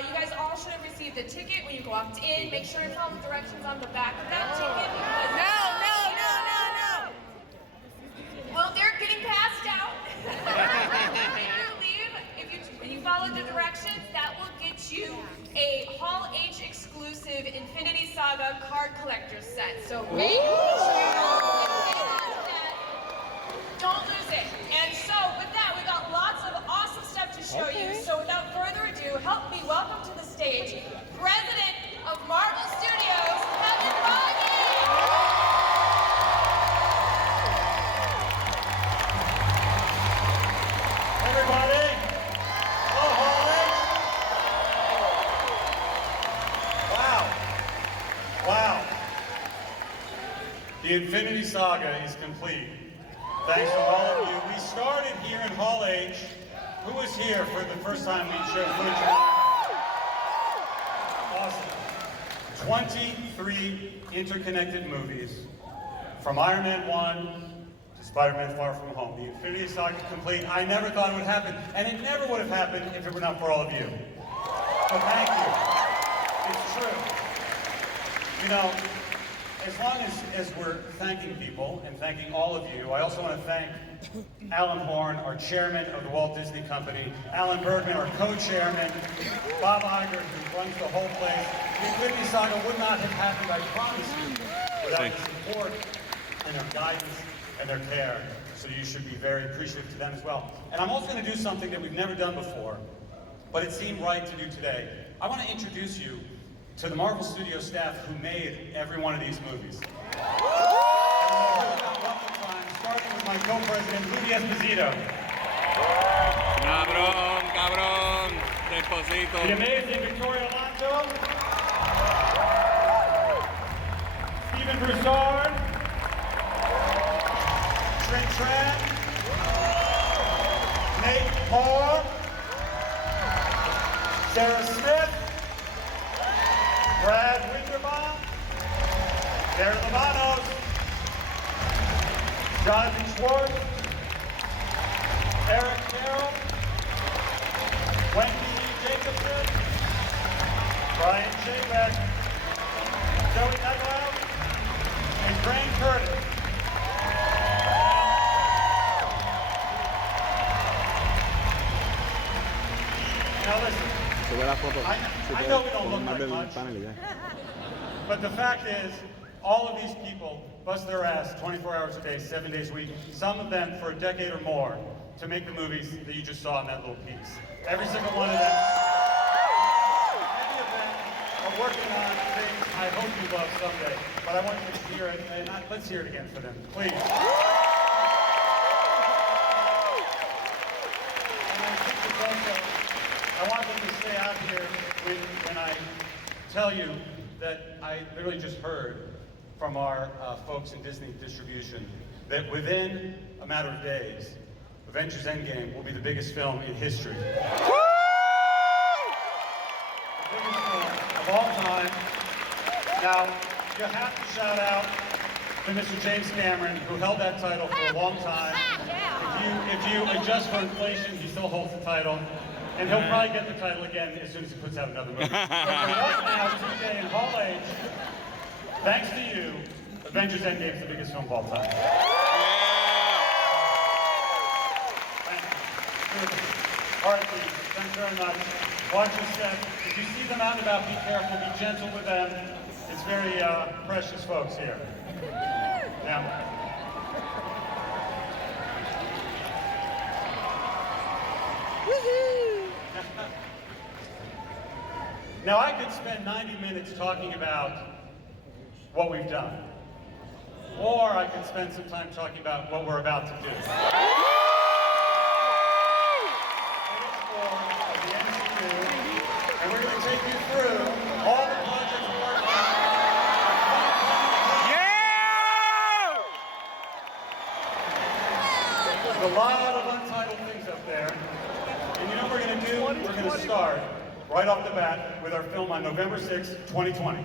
You guys all should have received a ticket when you walked in. Make sure to follow the directions on the back of that ticket. No. Well, they're getting passed out. When you follow the directions, that will get you a Hall H exclusive Infinity Saga card collector set. So make sure don't lose it. And so with that, we got lots of awesome stuff to show you. So without further ado, help me welcome to the stage President of Marvel Studios, Kevin Feige. Everybody, hello, Hall H. Wow. The Infinity Saga is complete. Thanks to all of you. We started here in Hall H. Who was here for the first time we showed footage? Awesome. 23 interconnected movies, from Iron Man 1 to Spider-Man Far From Home. The Infinity Saga complete. I never thought it would happen, and it never would have happened if it were not for all of you. So thank you. It's true. You know, as long as we're thanking people and thanking all of you, I also want to thank Alan Horn, our chairman of the Walt Disney Company, Alan Bergman, our co-chairman, Bob Iger, who runs the whole place. The Infinity Saga would not have happened, I promise you, without their support and their guidance and their care. So you should be very appreciative to them as well. And I'm also going to do something that we've never done before, but it seemed right to do today. I want to introduce you to the Marvel Studios staff who made every one of these movies. Starting with my co-president, Rudy Esposito. Cabrón, Esposito. The amazing Victoria Alonso. Stephen Broussard. Trent Tran. Nate Parr. Sarah Smith. Brad Winterbaum, Darren Lamanos, Jonathan Schwartz, Eric Carroll, Wendy Jacobson, Brian Chaybeck, Joey Neglau, and Crane Curtis. Now listen. I know we don't look like much, but the fact is, all of these people bust their ass 24 hours a day, 7 days a week, some of them for a decade or more, to make the movies that you just saw in that little piece. Every single one of them, many of them are working on things I hope you love someday, but I want you to hear it, and let's hear it again for them, please. And I think it's also, I want them to stay out here when I tell you that I literally just heard from our folks in Disney Distribution that within a matter of days, Avengers Endgame will be the biggest film in history. The biggest film of all time. Now, you have to shout out to Mr. James Cameron, who held that title for a long time. If you adjust for inflation, he still holds the title. And he'll probably get the title again as soon as he puts out another movie. But right now, today in Hall H, thanks to you, Avengers Endgame is the biggest film of all time. Thank you. All right, please. Thanks very much. Watch your step. If you see them out and about, be careful. Be gentle with them. It's very precious folks here. Now. Now, I could spend 90 minutes talking about what we've done, or I could spend some time talking about what we're about to do. Phase 4 of the MCU, and we're going to take you through all the projects we're working on. Yeah! There's a lot of untitled things up there. And you know what we're going to do? We're going to start right off the bat with our film on November 6, 2020.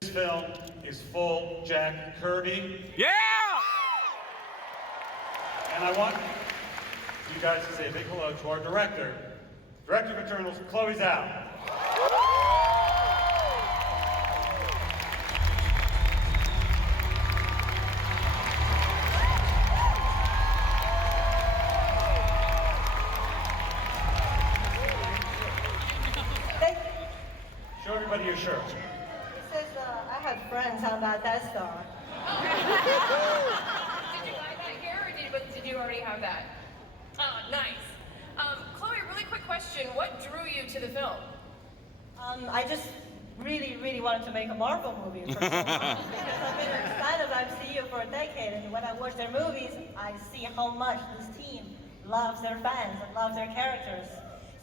This film is full Jack Kirby. Yeah! And I want you guys to say a big hello to our director, Director of Eternals, Chloe Zhao. Show everybody your shirt. It says, I had friends on that Death Star. Did you buy that here, or did you already have that? Oh, nice. Chloe, really quick question. What drew you to the film? I just really wanted to make a Marvel movie for so long, because I've been a fan of MCU for a decade, and when I watch their movies, I see how much this team loves their fans and loves their characters.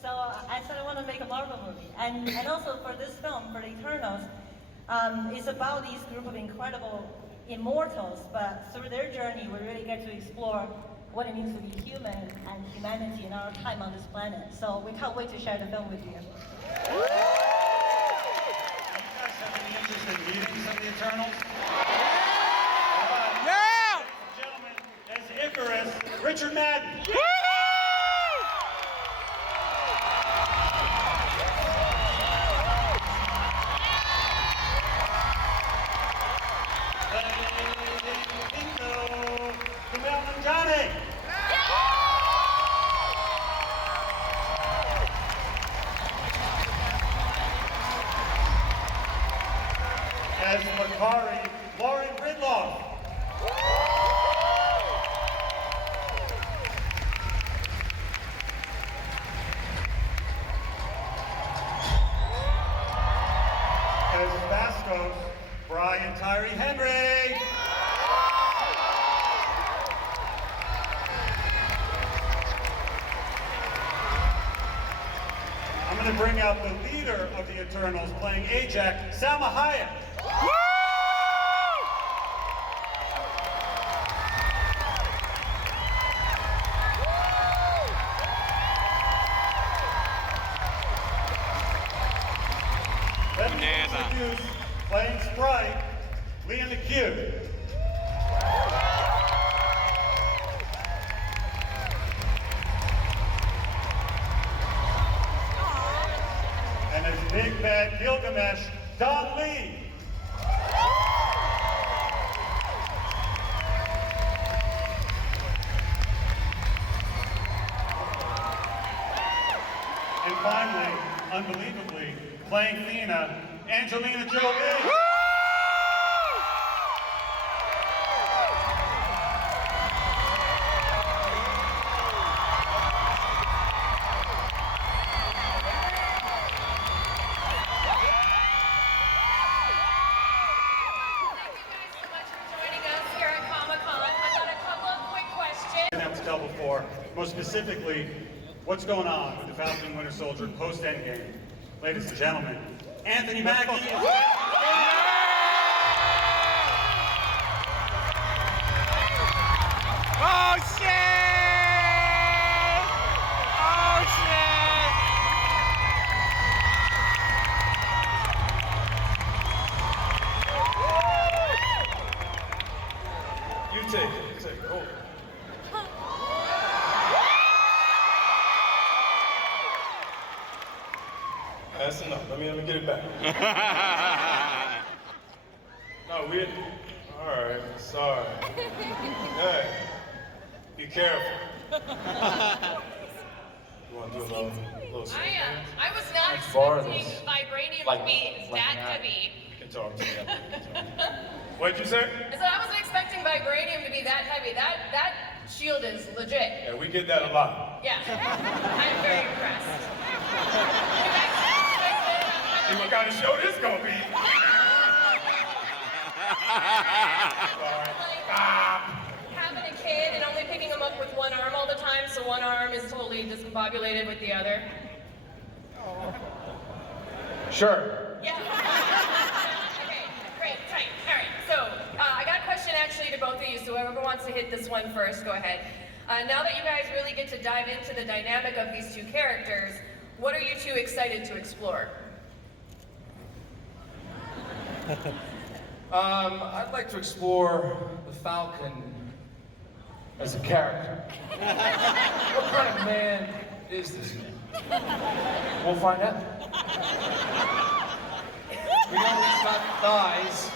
So I said I want to make a Marvel movie, and also for this film, for the Eternals, it's about these group of incredible immortals, but through their journey, we really get to explore what it means to be human and humanity in our time on this planet. So we can't wait to share the film with you. Do you guys have any interest in meeting some of the Eternals? Yeah! Ladies and gentlemen, as Icarus, Richard Madden. Johnny! As Makari, Lauren Ridloff. As Bastos, Brian Tyree Henry. I'm going to bring out the leader of the Eternals playing Ajax, Salma Hayek. Let me introduce, playing Sprite, Leon the Cube. And as Big Bad Gilgamesh, Don Lee. And finally, unbelievably, playing Thena, Angelina Jolie. That was double for. Most specifically, what's going on with the Falcon and Winter Soldier post-Endgame? Ladies and gentlemen, Anthony Mackie. Oh shit! Oh shit! You take it. Oh. That's enough. Let me get it back. No, we. All right. Sorry. Hey, be careful. You want to do a little I was not borrow expecting this. vibranium Like- to be like that that. heavy. You can talk to me. What'd you say? I said I wasn't expecting vibranium to be that heavy. That shield is legit. Yeah, we get that a lot. Yeah, I'm very impressed. And what kind of show this gonna be? Having a kid and only picking him up with one arm all the time, so one arm is totally discombobulated with the other. Sure. Yeah. Okay, great, tight. All right, so I got a question actually to both of you, so whoever wants to hit this one first, go ahead. Now that you guys really get to dive into the dynamic of these two characters, what are you two excited to explore? I'd like to explore the Falcon as a character. What kind of man is this man? We'll find out. We know he's got thighs.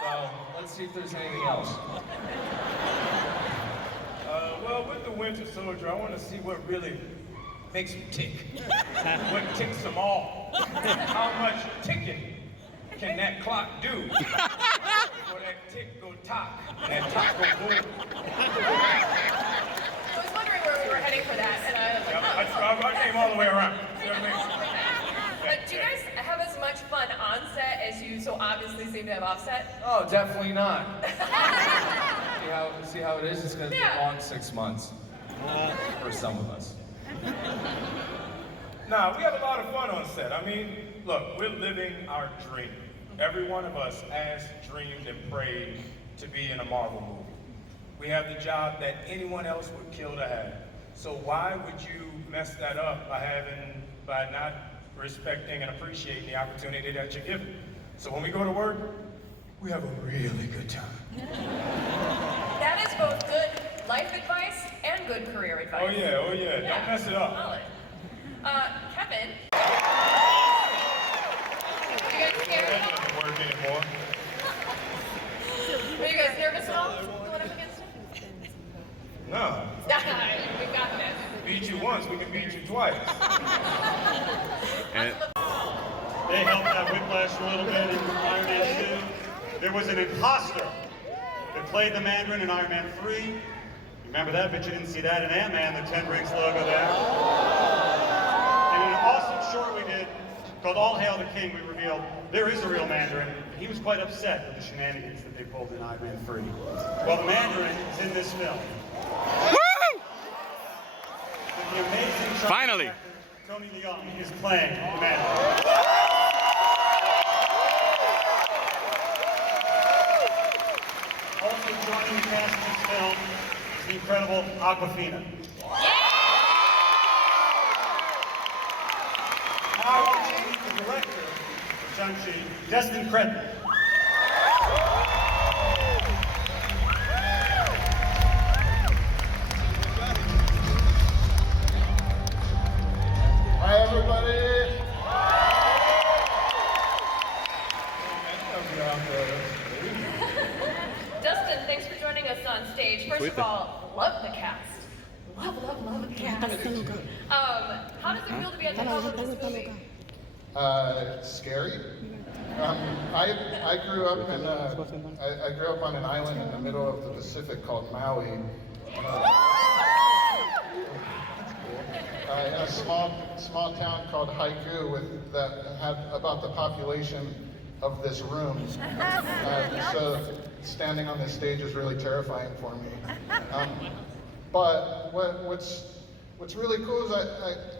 So let's see if there's anything else. Well, with the Winter Soldier, I want to see what really makes him tick. What ticks them all. How much ticking can that clock do? For that tick go tock, and that tock go boom. I was wondering where we were heading for that, and I was like, I came all the way around. See what I mean? Do you guys have as much fun on set as you so obviously seem to have offset? Oh, definitely not. See how it is? It's going to be a long 6 months. For some of us. Nah, we have a lot of fun on set. I mean, look, we're living our dream. Every one of us has dreamed and prayed to be in a Marvel movie. We have the job that anyone else would kill to have. So why would you mess that up by not respecting and appreciating the opportunity that you're given? So when we go to work, we have a really good time. That is both good life advice and good career advice. Oh yeah. Don't mess it up. Solid. Kevin. You guys scared? That doesn't work anymore. Are you guys nervous at all going up against him? No. We got this. Beat you once, we can beat you twice. They helped that whiplash a little bit in Iron Man 2. There was an imposter that played the Mandarin in Iron Man 3. Remember that, but you didn't see that in Ant-Man, the 10 Rings logo there. And in an awesome short we did called All Hail the King, we revealed there is a real Mandarin. He was quite upset with the shenanigans that they pulled in Iron Man 3. Well, the Mandarin is in this film. Woo! With the amazing Finally. actor, Tony Leung is playing the Mandarin. Also joining the cast of this film is the incredible Aquafina. Now I want you to meet the director of Shang-Chi, Destin Cretton. Hi, everybody. Dustin, thanks for joining us on stage. First of all, love the cast. Love the cast. How does it feel to be at the helm of this movie? Scary. I grew up in I grew up on an island in the middle of the Pacific called Maui. In a small town called Haiku that had about the population of this room. So standing on this stage is really terrifying for me. But what's really cool is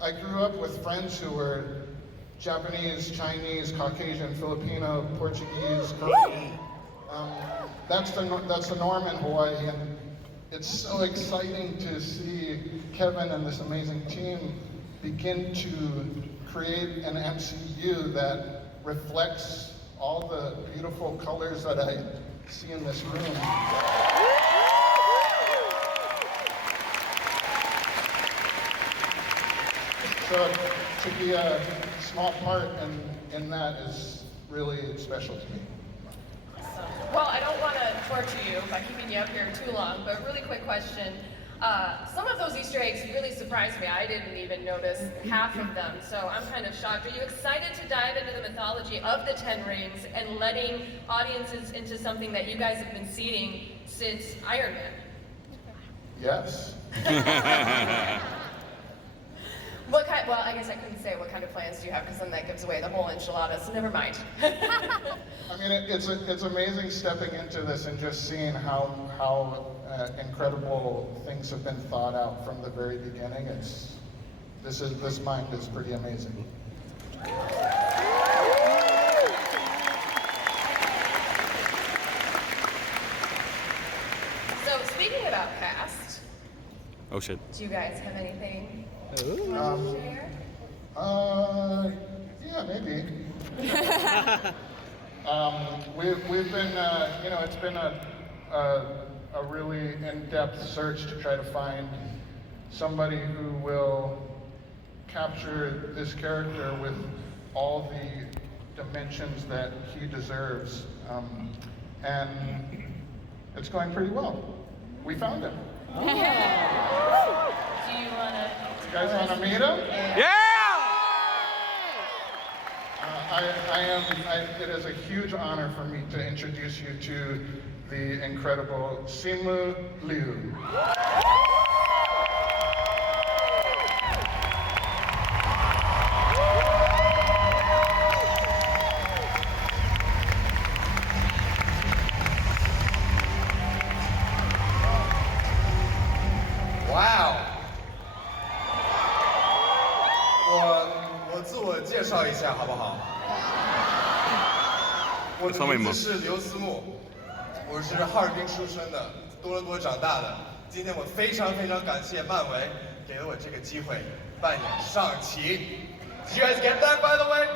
I grew up with friends who were Japanese, Chinese, Caucasian, Filipino, Portuguese, Korean. That's the norm in Hawaii, and it's so exciting to see Kevin and this amazing team begin to create an MCU that reflects all the beautiful colors that I see in this room. So to be a small part in that is really special to me. Well, I don't want to torture you by keeping you up here too long, but really quick question. Some of those Easter eggs really surprised me. I didn't even notice half of them, so I'm kind of shocked. Are you excited to dive into the mythology of the 10 Rings and letting audiences into something that you guys have been seeding since Iron Man? Yes. Well, I guess I couldn't say what kind of plans do you have, because then that gives away the whole enchilada, so never mind. I mean, it's amazing stepping into this and just seeing how incredible things have been thought out from the very beginning. This mind is pretty amazing. So speaking about cast, Oh shit. do you guys have anything to share? Yeah, maybe. We've been, it's been a really in-depth search to try to find somebody who will capture this character with all the dimensions that he deserves. And it's going pretty well. We found him. Do you want to? You guys want to meet him? Yeah! It is a huge honor for me to introduce you to the incredible Simu Liu. Wow！我自我介绍一下好不好？我的名字是刘思慕，我是哈尔滨出生的，多伦多长大的。今天我非常感谢漫威给了我这个机会扮演上旗。Did you guys get that, by the way?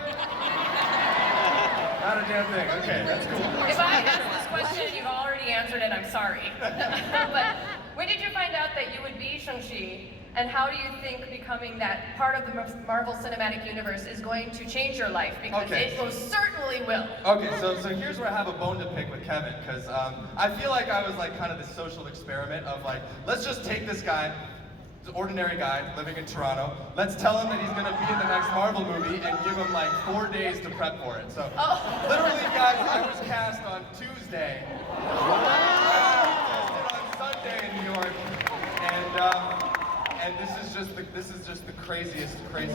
Not a damn thing. Okay, that's cool. If I asked this question, you've already answered it. I'm sorry. But when did you find out that you would be Shang-Chi? And how do you think becoming that part of the Marvel Cinematic Universe is going to change your life? Because it most certainly will. Okay, so here's where I have a bone to pick with Kevin, because I feel like I was like kind of this social experiment of like, let's just take this guy, this ordinary guy living in Toronto, let's tell him that he's going to be in the next Marvel movie and give him like 4 days to prep for it. So literally, guys, I was cast on Tuesday. I was casted on Sunday in New York, and this is just the craziest dream. I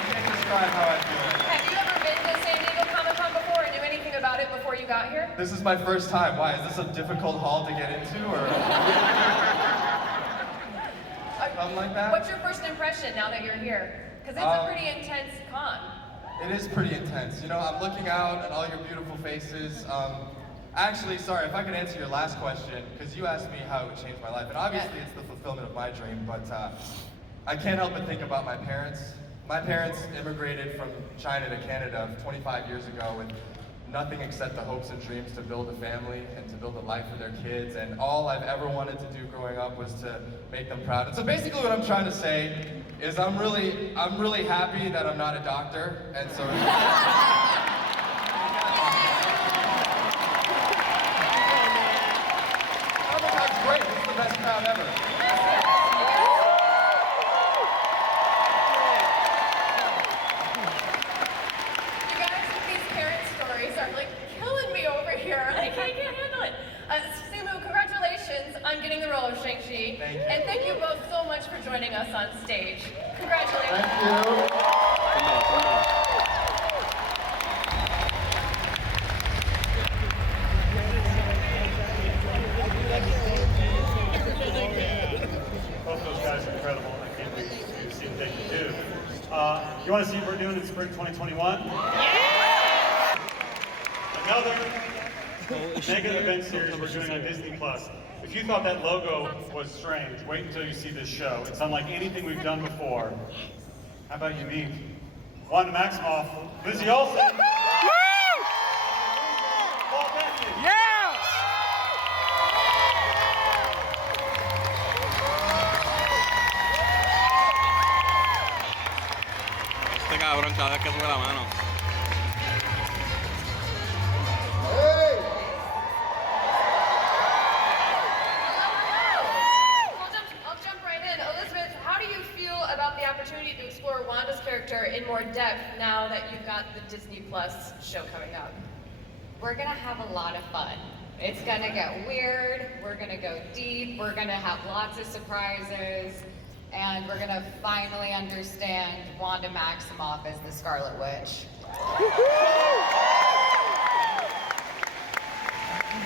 can't describe how I feel. Have you ever been to San Diego Comic-Con before and knew anything about it before you got here? This is my first time. Why? Is this a difficult hall to get into, or something like that? What's your first impression now that you're here? Because it's a pretty intense con. It is pretty intense. You know, I'm looking out at all your beautiful faces. Actually, sorry, if I could answer your last question, because you asked me how it would change my life, and obviously it's the fulfillment of my dream, but I can't help but think about my parents. My parents immigrated from China to Canada 25 years ago with nothing except the hopes and dreams to build a family and to build a life for their kids, and all I've ever wanted to do growing up was to make them proud. And so basically what I'm trying to say is I'm really happy that I'm not a doctor, and so that's great. This is the best crowd ever. You guys with these parent stories are like killing me over here. Like, I can't handle it. Simu, congratulations on getting the role of Shang-Chi. Thank you. And thank you both so much for joining us on stage. Congratulations. Thank you. Both those guys are incredible. I can't wait to see what they can do. You want to see what we're doing in spring 2021? Yeah! Another mega event series we're doing on Disney Plus. If you thought that logo was strange, wait until you see this show. It's unlike anything we've done before. How about you meet Wanda Maximoff, Lizzie Olsen, Paul Bettany. Yeah! Este cabrón cada vez que sube la mano. I'll jump right in. Elizabeth, how do you feel about the opportunity to explore Wanda's character in more depth now that you've got the Disney Plus show coming up? We're gonna have a lot of fun. It's gonna get weird, we're gonna go deep, we're gonna have lots of surprises, and we're gonna finally understand Wanda Maximoff as the Scarlet Witch.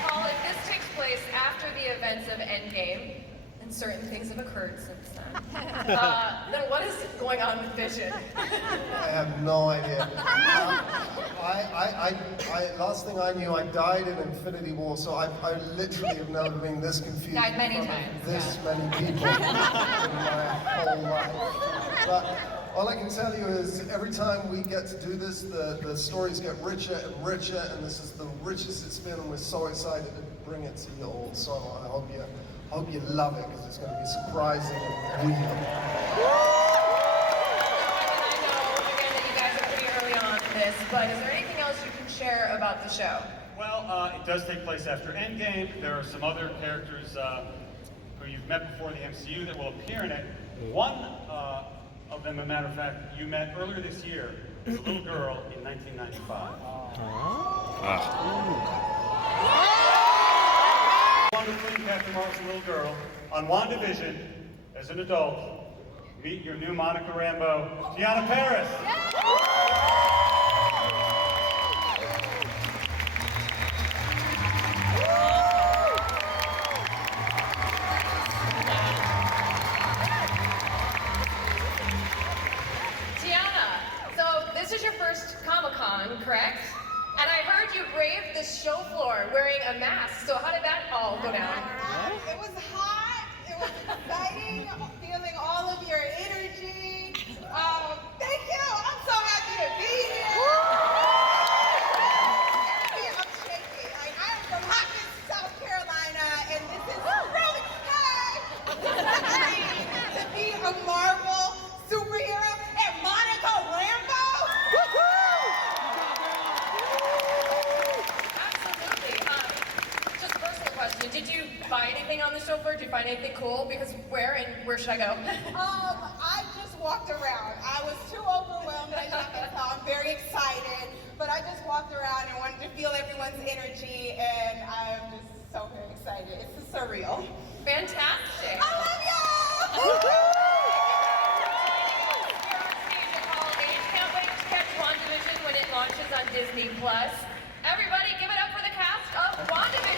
Paul, if this takes place after the events of Endgame, and certain things have occurred since then what is going on with Vision? I have no idea. Last thing I knew, I died in Infinity War, so I literally have never been this confused. Died many from times, This many people in my whole life. But All I can tell you is every time we get to do this, the stories get richer and richer, and this is the richest it's been, and we're so excited to bring it to you all. So I hope you love it, because it's going to be surprising and weird. I know, again, that you guys are pretty early on in this, but is there anything else you can share about the show? Well, it does take place after Endgame. There are some other characters who you've met before in the MCU that will appear in it. One of them, as a matter of fact, you met earlier this year as a little girl in 1995. Wonderfully, Captain Marvel's a little girl. On WandaVision, as an adult, meet your new Monica Rambeau, Tiana Paris. This is your first Comic-Con, correct? And I heard you braved the show floor wearing a mask. So how did that all go down? It was hot. It was exciting. Feeling all of your energy. Thank you. I'm so happy to be here. I'm shaking. I'm from Hopkins, South Carolina, and this is really to be a Marvel superhero and Monica Rambeau. Did you buy anything on the show floor? Did you find anything cool? Because where should I go? I just walked around. I was too overwhelmed, as you can tell. I'm very excited, but I just walked around and wanted to feel everyone's energy, and I'm just so very excited. It's surreal. Fantastic. I love y'all! Can't wait to catch WandaVision when it launches on Disney+. Everybody, give it up for the cast of WandaVision.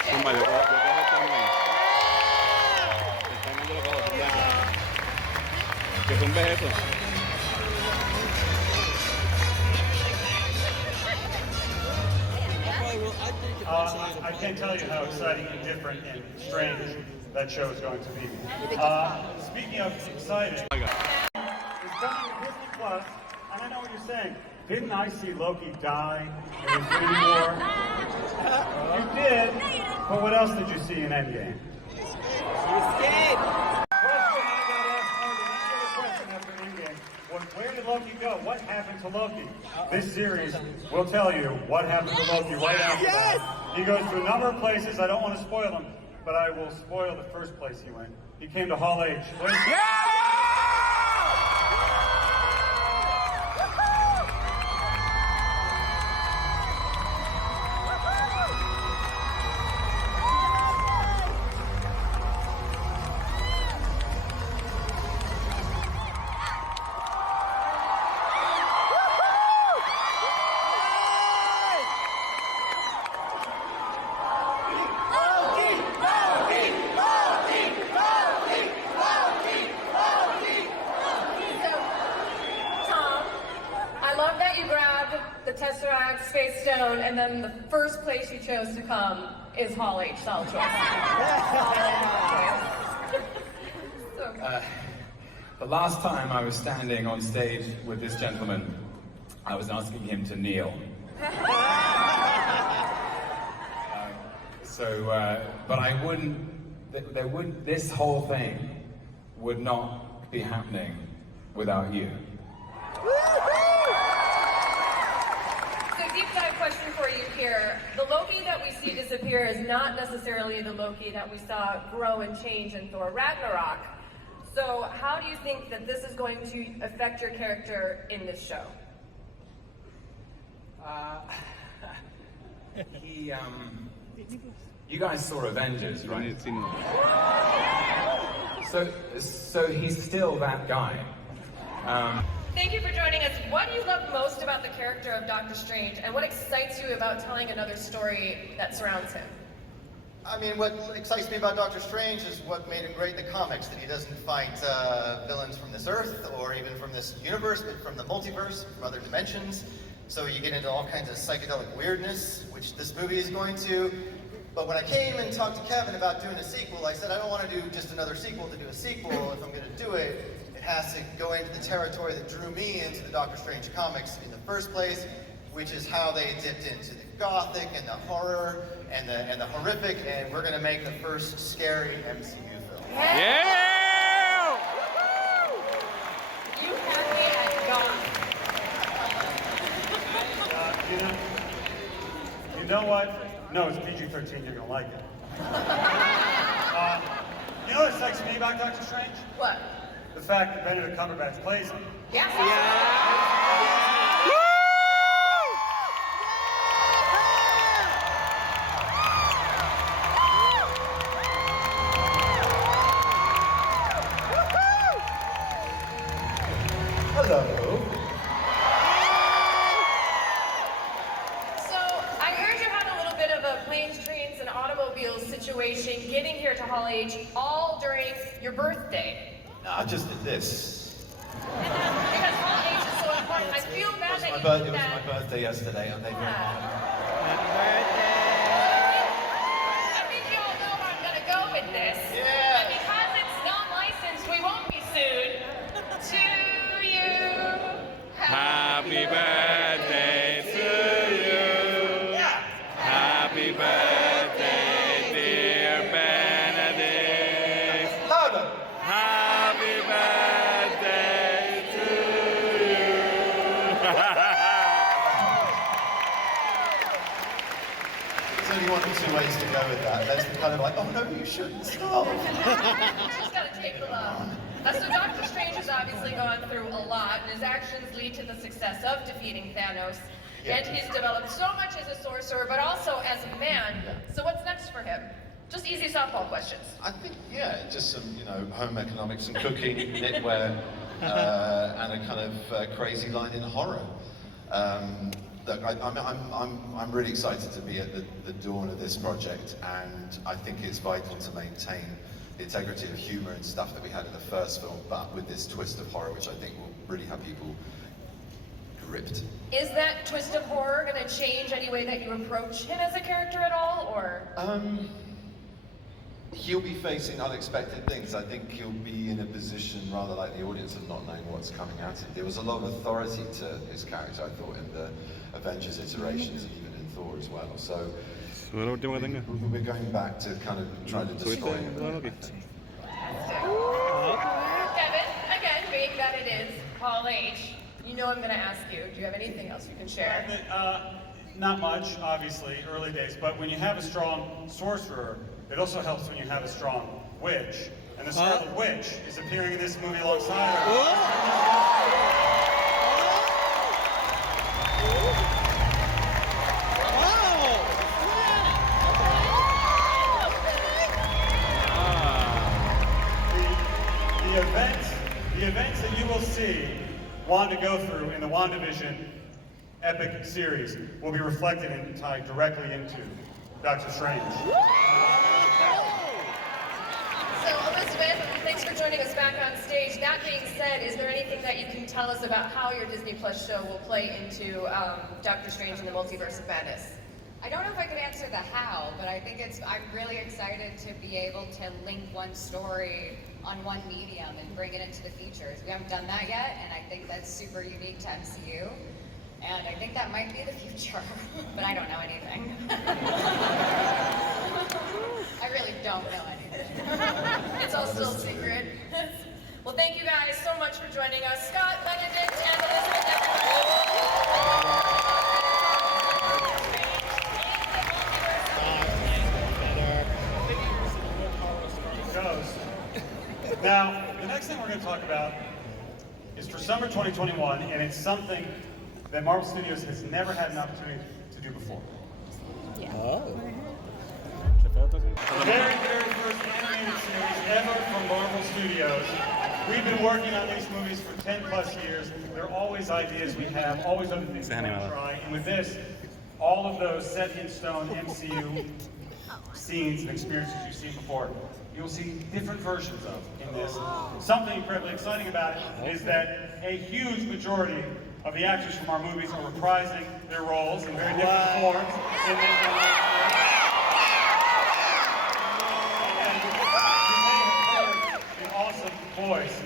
Que son besos. I can't tell you how exciting and different and strange that show is going to be. Speaking of exciting, it's coming to Disney Plus, and I know what you're saying. Didn't I see Loki die in Infinity War? You did, but what else did you see in Endgame? Where did Loki go? What happened to Loki? This series will tell you what happened to Loki right after that. He goes to a number of places. I don't want to spoil them, but I will spoil the first place he went. He came to Hall H. Space Stone, and then the first place you chose to come is Hall H. Solid choice. The last time I was standing on stage with this gentleman, I was asking him to kneel. But I wouldn't, this whole thing would not be happening without you. Deep dive question for you here. The Loki that we see disappear is not necessarily the Loki that we saw grow and change in Thor Ragnarok. So how do you think that this is going to affect your character in this show? You guys saw Avengers, right? So he's still that guy. Thank you for joining us. What do you love most about the character of Doctor Strange, and what excites you about telling another story that surrounds him? I mean, what excites me about Doctor Strange is what made it great in the comics, that he doesn't fight villains from this Earth, or even from this universe, but from the multiverse, from other dimensions. So you get into all kinds of psychedelic weirdness, which this movie is going to. But when I came and talked to Kevin about doing a sequel, I said, I don't want to do just another sequel to do a sequel. If I'm going to do it, it has to go into the territory that drew me into the Doctor Strange comics in the first place, which is how they dipped into the gothic and the horror and the horrific, and we're going to make the first scary MCU film. Yeah! You had me at gone. You know what? No, it's PG-13. You're gonna like it. You know what excites me about Doctor Strange? What? The fact that Benedict Cumberbatch plays him. Yes. Hello. So I heard you had a little bit of a planes, trains, and automobiles situation getting here to Hall H all during your birthday. No, I just did this. Because Hall H is so important. I feel bad that you It did was that. my birthday yesterday, and they got mine. I think you all know where I'm gonna go with this. Yeah. And because it's non-licensed, we won't be sued. To you. Happy birthday to you. Happy birthday, dear Benedict. Louder. Happy birthday to you. There's only one or two ways to go with that. There's the kind of like, oh no, you shouldn't stop. Just gotta take the love. So Doctor Strange has obviously gone through a lot, and his actions lead to the success of defeating Thanos. Yeah. And he's developed so much as a sorcerer, but also as a man. So what's next for him? Just easy softball questions. I think, yeah, just some, home economics and cooking, knitwear, and a kind of crazy line in horror. Look, I'm really excited to be at the dawn of this project, and I think it's vital to maintain the integrity of humor and stuff that we had in the first film, but with this twist of horror, which I think will really have people gripped. Is that twist of horror going to change any way that you approach him as a character at all, or? He'll be facing unexpected things. I think he'll be in a position, rather like the audience, of not knowing what's coming at him. There was a lot of authority to his character, I thought, in the Avengers iterations and even in Thor as well. So we're going back to kind of trying to destroy him. Kevin, again, being that it is Hall H, you know I'm going to ask you, do you have anything else you can share? Not much, obviously, early days, but when you have a strong sorcerer, it also helps when you have a strong witch. And the Scarlet Witch is appearing in this movie alongside her. The events that you will see Wanda go through in the WandaVision epic series will be reflected and tied directly into Doctor Strange. So Elizabeth, thanks for joining us back on stage. That being said, is there anything that you can tell us about how your Disney Plus show will play into Doctor Strange and the Multiverse of Madness? I don't know if I could answer the how, but I think I'm really excited to be able to link one story on one medium and bring it into the features. We haven't done that yet, and I think that's super unique to MCU. And I think that might be the future, but I don't know anything. I really don't know anything. It's all still secret. Well, thank you guys so much for joining us. Scott, Benedict, and Elizabeth, Now, the next thing we're going to talk about is for summer 2021, and it's something that Marvel Studios has never had an opportunity to do before. Yeah. The very, very first animated series ever from Marvel Studios. We've been working on these movies for 10 plus years. There are always ideas we have, always other things we want to try. And with this, all of those set in stone MCU scenes and experiences you've seen before, you'll see different versions of in this. Something incredibly exciting about it is that a huge majority of the actors from our movies are reprising their roles in very different forms in this animated series.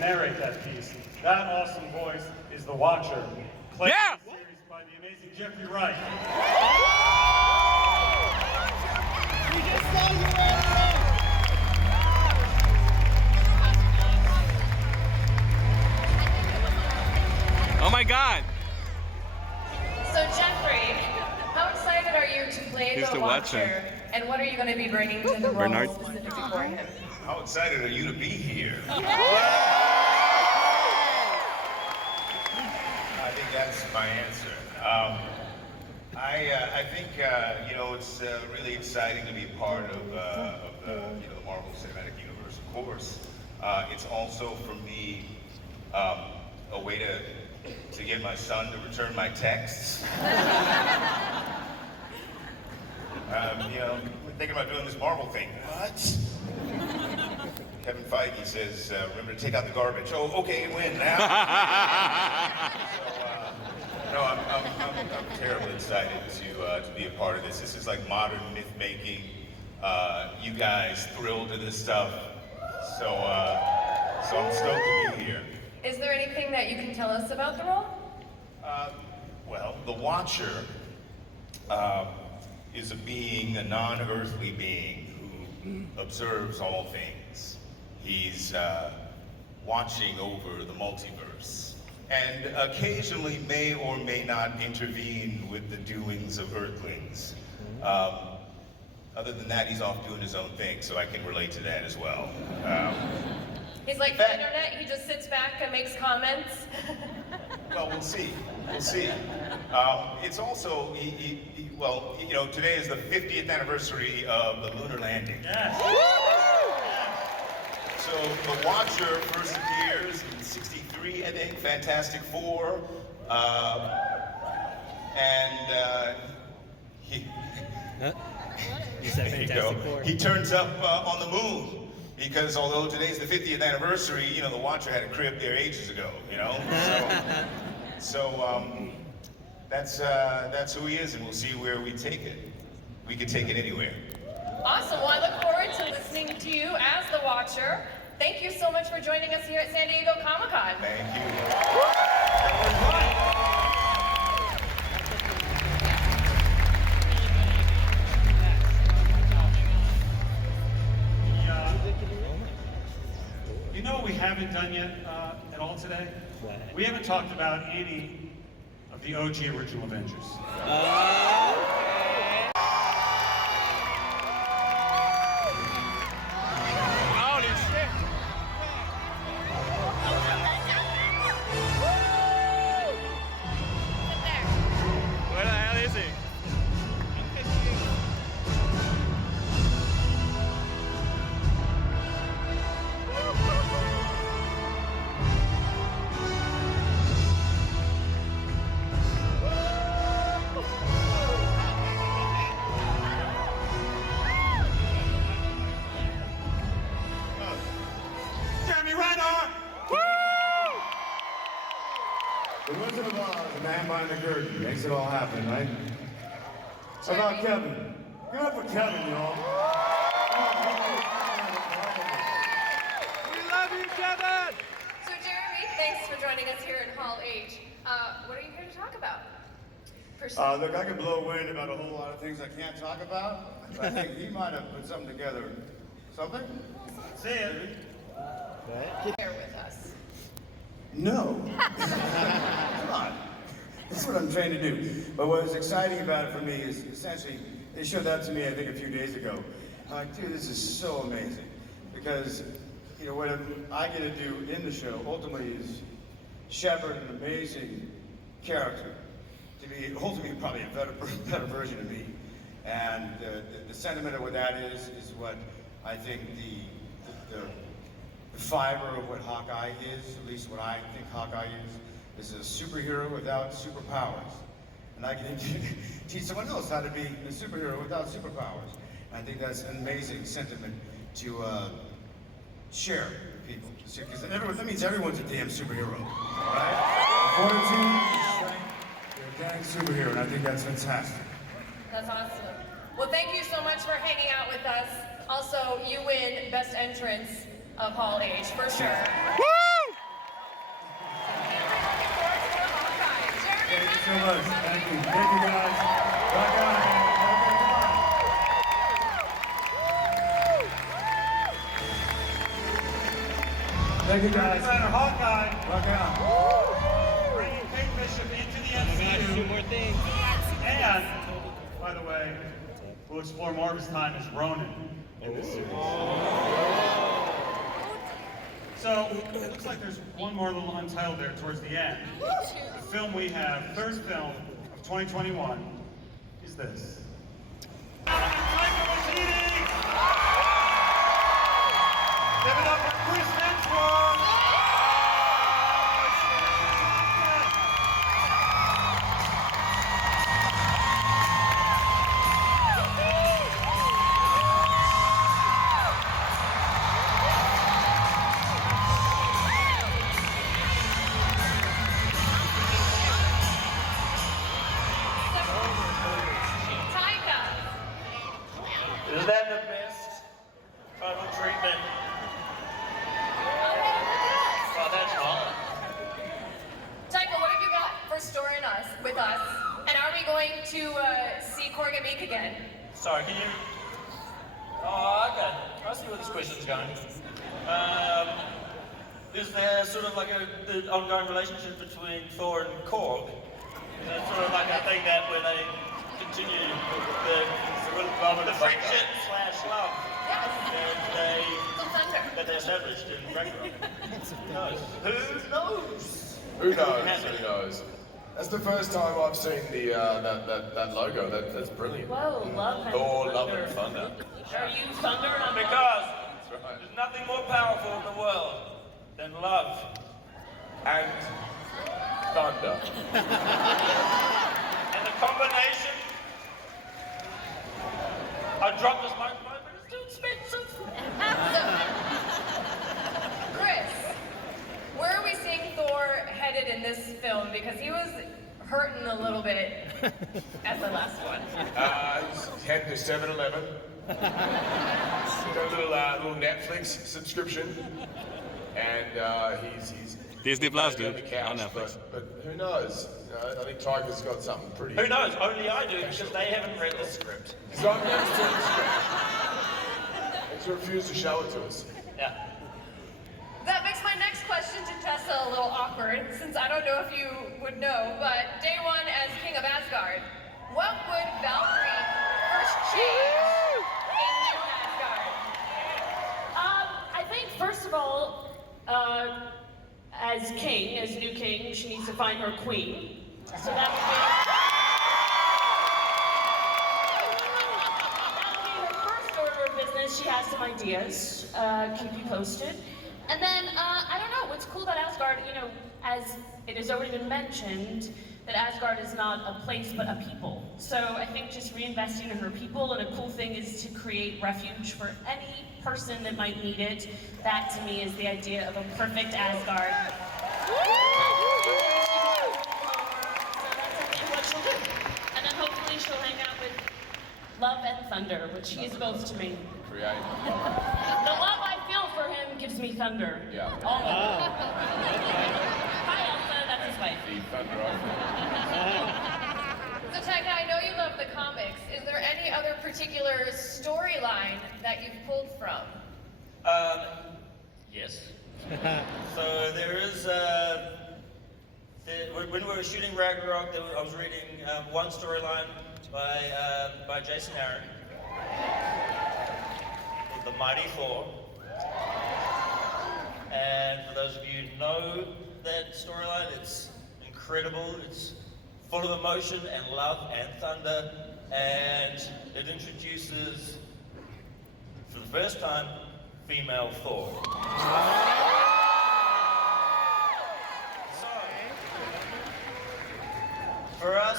narrate that piece. That awesome voice is the Watcher, played in the series by the amazing Jeffrey Wright. We just saw you earlier. Oh my God! So Jeffrey, how excited are you to play He's the the Watcher? Watcher. And what are you going to be bringing to the role Bernard. specifically for him? How excited are you to be here? I think that's my answer. I think you know, it's really exciting to be a part of the Marvel Cinematic Universe. Of course, it's also for me a way to get my son to return my texts. You know, we're thinking about doing this Marvel thing. What? Kevin Feige says, remember to take out the garbage. Oh, okay, when now? No, I'm terribly excited to be a part of this. This is like modern myth making. You guys thrilled to this stuff, so I'm stoked to be here. Is there anything that you can tell us about the role? Well, the Watcher is a being, a non-earthly being who observes all things. He's watching over the multiverse and occasionally may or may not intervene with the doings of Earthlings. Other than that, he's off doing his own thing, so I can relate to that as well. He's like the internet, he just sits back and makes comments. Well, we'll see. We'll see. It's also, well, you know, today is the 50th anniversary of the lunar landing. Yes. So the Watcher first appears in '63, I think, Fantastic Four, and he. There you go. He turns up on the moon. Because although today's the 50th anniversary, you know, the Watcher had a crib there ages ago, you know? So that's who he is, and we'll see where we take it. We can take it anywhere. Awesome, well I look forward to listening to you as the Watcher. Thank you so much for joining us here at San Diego Comic-Con. Thank you. You know what we haven't done yet at all today? We haven't talked about any of the OG original Avengers. Holy shit! Where the hell is he? The Wizard of Oz, the man behind the curtain, makes it all happen, right? How about Kevin? Give it up for Kevin, y'all. We love you, Kevin! So Jeremy, thanks for joining us here in Hall H. What are you here to talk about? Look, I could blow wind about a whole lot of things I can't talk about, but I think he might have put something together. Something? Say it. Here with us. No. Come on. That's what I'm trying to do. But what was exciting about it for me is essentially, they showed that to me, I think, a few days ago. I'm like, dude, this is so amazing. Because, you know, what I get to do in the show, ultimately, is shepherd an amazing character. To be, ultimately, probably a better version of me. And the sentiment of what that is what I think the fiber of what Hawkeye is, at least what I think Hawkeye is a superhero without superpowers. And I can teach someone else how to be a superhero without superpowers. And I think that's an amazing sentiment to share with people. Because that means everyone's a damn superhero, right? Fortitude, strength, you're a dang superhero, and I think that's fantastic. That's awesome. Well, thank you so much for hanging out with us. Also, you win Best Entrance of Hall H, for sure. Woo! so much. Thank you. Thank you, guys. Rock on, man. Thank you, guys. Hawkeye. Rock on. Bringing Kate Bishop into the Oh my MCU. gosh, 2 more things. And, by the way, we'll explore more of his time as Ronin in this series. So, it looks like there's one more little untitled there towards the end. The film we have, third film of 2021, is this. Give it up for Chris Hemsworth! Is that the best final treatment? Oh, that's wrong. Taika, what have you got for storing us with us? And are we going to see Korg and Meek again? Sorry, can you? Oh, okay. I see where this question's going. Is there sort of like an ongoing relationship between Thor and Korg? Is it sort of like a thing that where they continue the friendship / love that they established in Ragnarok? Who knows? Who knows? Who knows? Who knows? That's the first time I've seen the that logo. That's brilliant. Whoa, love and Thor, thunder. love and thunder. Are you thunder on Because That's right. there's nothing more powerful in the world than love and Thunder. and the combination. I dropped this microphone, but it's too expensive. Chris, where are we seeing Thor headed in this film? Because he was hurting a little bit at the last one. He's heading to 7-Eleven. Got a little Netflix subscription, and he's Disney Plus, on the dude. couch, On Netflix. But who knows? You know, I think Tiger's got something pretty. Who knows? Only I do because they haven't read the script. So I've never seen the script. He's refused to show it to us. Yeah. That makes my next question to Tessa a little awkward, since I don't know if you would know, but day one as King of Asgard, what would Valkyrie first change in New Asgard? I think, first of all, as king, as new king, she needs to find her queen. So that would be her first order of business. She has some ideas. Keep you posted. And then, I don't know, what's cool about Asgard, you know, as it has already been mentioned, that Asgard is not a place but a people. So I think just reinvesting in her people, and a cool thing is to create refuge for any person that might need it. That to me is the idea of a perfect Asgard. So that's what she'll do. And then hopefully she'll hang out with Love and Thunder, which he is both to me. Create. The love I feel for him gives me thunder. Yeah. All of it. Hi Elsa, that's his wife. The thunder. So Taika, I know you love the comics. Is there any other particular storyline that you've pulled from? Yes. So there is, when we were shooting Ragnarok, I was reading one storyline by Jason Aaron called The Mighty Thor. And for those of you who know that storyline, it's incredible. It's full of emotion and love and thunder, and it introduces, for the first time, female Thor. So, for us,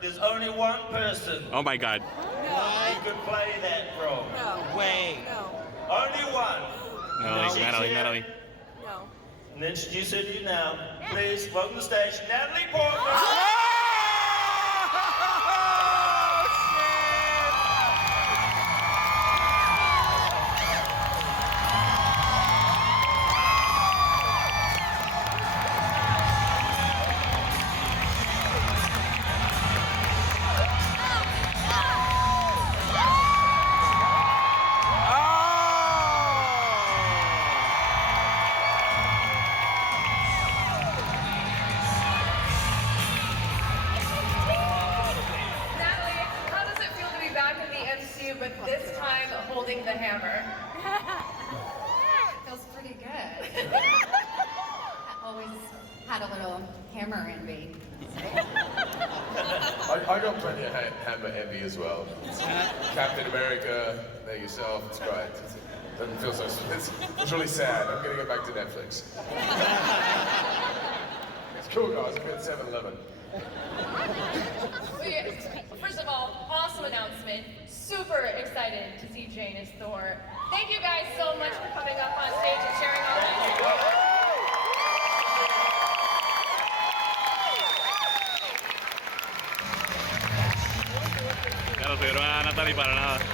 there's only one person Oh my god. who could play that role. No. Way. No. Only one. No, She's Natalie, here. Natalie. No. And introduce her to you now. Please welcome to the stage, Natalie Portman. hammer. Feels pretty good. I always had a little hammer envy. I got plenty of hammer envy as well. Captain America, there yourself, it's great. It doesn't feel so, it's really sad. I'm gonna go back to Netflix. It's cool, guys, I'm at 7-Eleven. First of all, awesome announcement. Super excited to see Jane as Thor. Thank you guys so much for coming up on stage and sharing all this. Ya no tuvieron a Natalie para nada.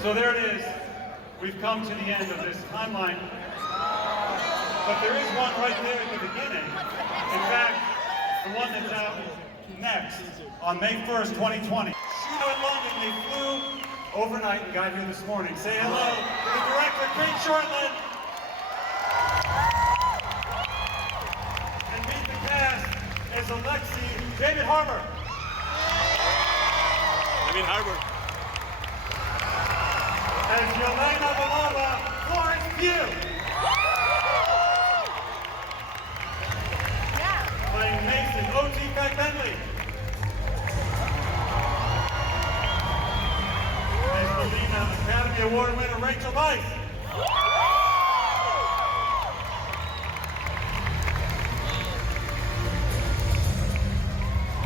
So there it is. We've come to the end of this timeline. But there is one right there at the beginning. In fact, the one that's out next on May 1st, 2020. Shooter in London, they flew overnight and got here this morning. Say hello to the director, Kate Shortland. And meet the cast as Alexi, David Harbour. David Harbour. As Yelena Belova, Florence Pugh. Playing Mason, O.T. Bentley. As Melina, Academy Award winner Rachel Weisz.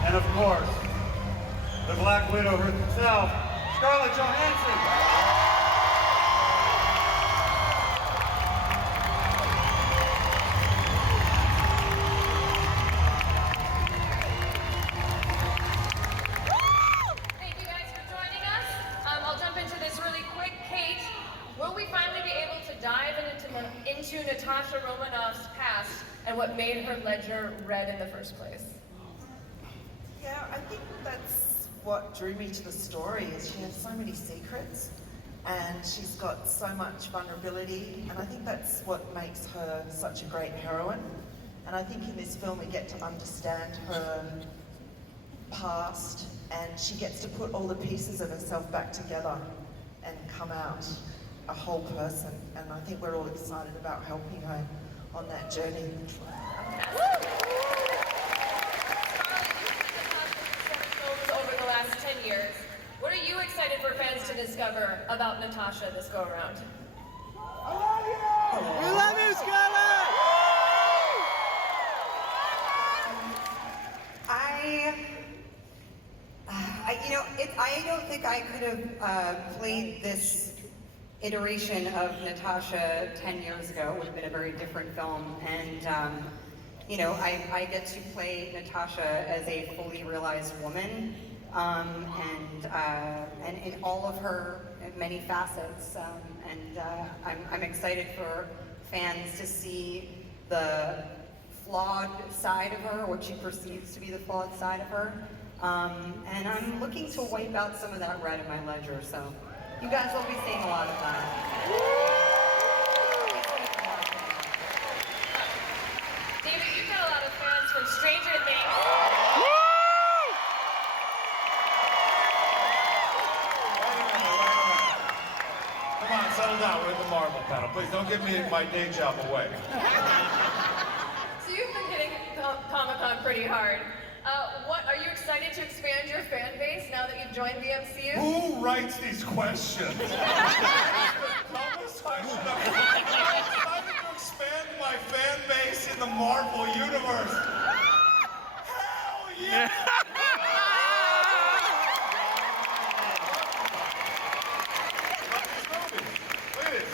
And of course, the Black Widow herself, Scarlett Johansson. Into Natasha Romanoff's past and what made her ledger red in the first place. Yeah, I think that's what drew me to the story, is she has so many secrets and she's got so much vulnerability, and I think that's what makes her such a great heroine. And I think in this film we get to understand her past, and she gets to put all the pieces of herself back together and come out a whole person, and I think we're all excited about helping her on that journey. Over the last 10 years, what are you excited for fans to discover about Natasha this go around? We love you, Scarlett! I don't think I could have played this iteration of Natasha 10 years ago. It would have been a very different film, and I get to play Natasha as a fully realized woman, and in all of her many facets, I'm excited for fans to see the flawed side of her, what she perceives to be the flawed side of her, and I'm looking to wipe out some of that red in my ledger, so you guys will be seeing a lot of that. David, you've got a lot of fans from Stranger Things. Come on, settle down. We're at the Marvel panel. Please don't give me my day job away. So you've been hitting Comic-Con pretty hard. Are you excited to expand your fan base now that you've joined the MCU? Who writes these questions? I'm excited to expand my fan base in the Marvel Universe. Hell yeah! Look at this.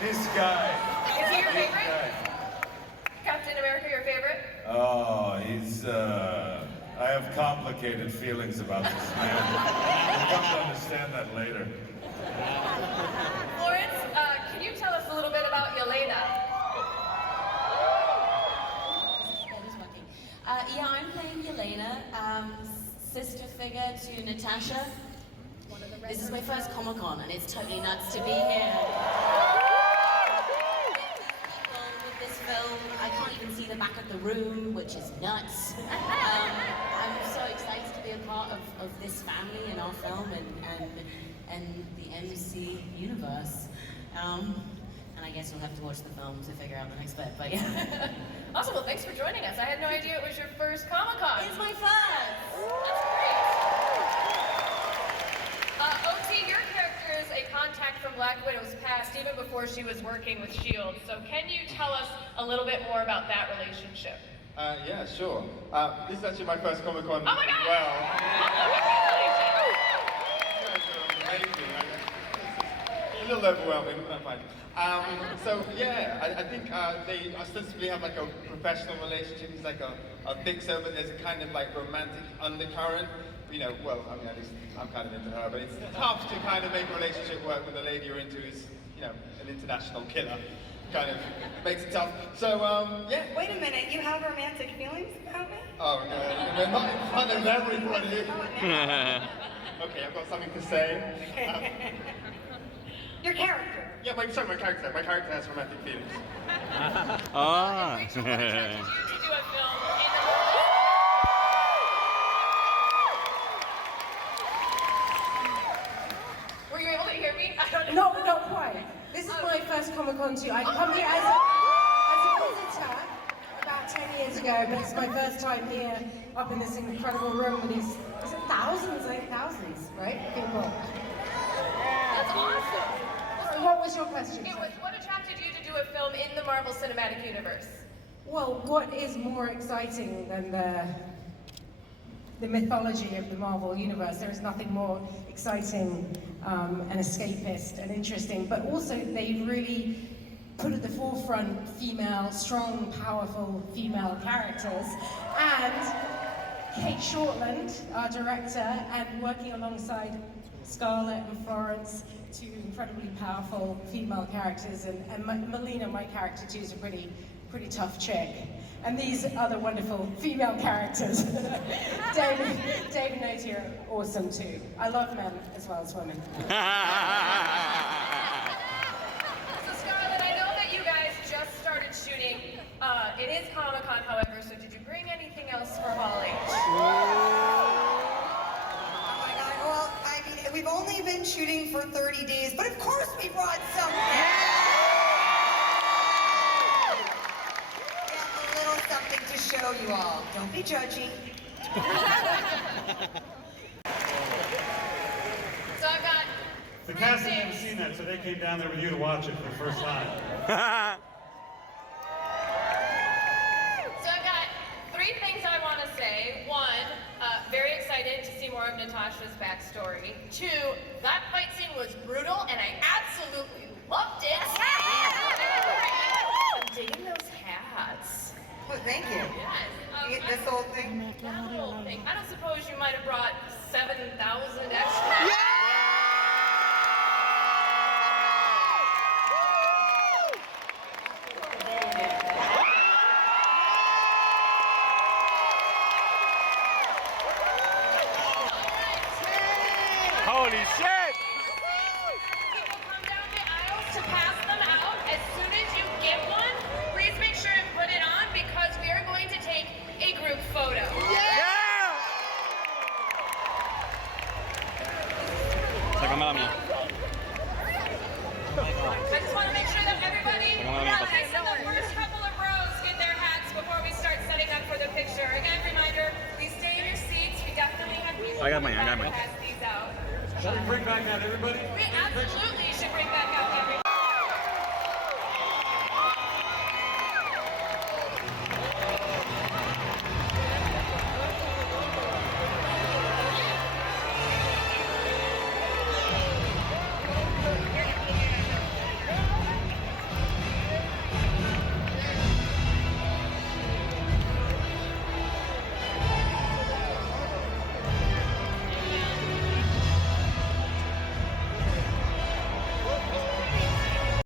This guy. Is he your favorite? Captain America, your favorite? Oh, he's, I have complicated feelings about this man. We'll come to understand that later. Florence, can you tell us a little bit about Yelena? Yeah, I'm playing Yelena, sister figure to Natasha. One of them. This is my first Comic-Con, and it's totally nuts to be here. With this film, I can't even see the back of the room, which is nuts. I'm so excited to be a part of this family and our film and the MC universe. And I guess you'll have to watch the film to figure out the next bit, but yeah. Awesome, well thanks for joining us. I had no idea it was your first Comic-Con. It's my first! That's great. OT, your character is a contact from Black Widow's past, even before she was working with S.H.I.E.L.D. So can you tell us a little bit more about that relationship? Yeah, sure. This is actually my first Comic-Con Oh my God! as well. Congratulations! Amazing. A little overwhelming, but I'm fine. So yeah, I think they ostensibly have like a professional relationship. He's like a fixer, but there's a kind of like romantic undercurrent. You know, well, I mean, at least I'm kind of into her, but it's tough to kind of make a relationship work with a lady you're into who's, you know, an international killer. Kind of makes it tough. So yeah. Wait a minute, you have romantic feelings about me? Oh no, not in front of everybody. Okay, I've got something to say. Your character. Yeah, my character. My character has romantic feelings. Ah. Were you able to hear me? I don't know. No, not quite. This is my first Comic-Con too. I come here as a visitor about 10 years ago, but it's my first time here up in this incredible room with these, is it thousands, right? People. That's awesome. So what was your question? It was, what attracted you to do a film in the Marvel Cinematic Universe? Well, what is more exciting than the mythology of the Marvel Universe? There is nothing more exciting and escapist and interesting, but also they really put at the forefront female, strong, powerful female characters, and Kate Shortland, our director, and working alongside Scarlett and Florence, two incredibly powerful female characters, and Melina, my character too, is a pretty tough chick. And these other wonderful female characters. Dave and Oti are awesome too. I love men as well as women. So Scarlett, I know that you guys just started shooting. It is Comic-Con, however, so did you bring anything else for Hall H? Oh my God, well, I mean, we've only been shooting for 30 days, but of course we brought something. Something to show you all. Don't be judgy. So I've got The cast had never seen that, so they came down there with you to watch it for the first time. So I've got 3 things I want to say. 1, very excited to see more of Natasha's backstory. 2, that fight scene was brutal and I absolutely loved it. I'm digging those hats. Oh, thank you. Yes. You get this whole thing? That whole thing. I don't suppose you might have brought 7,000 extra.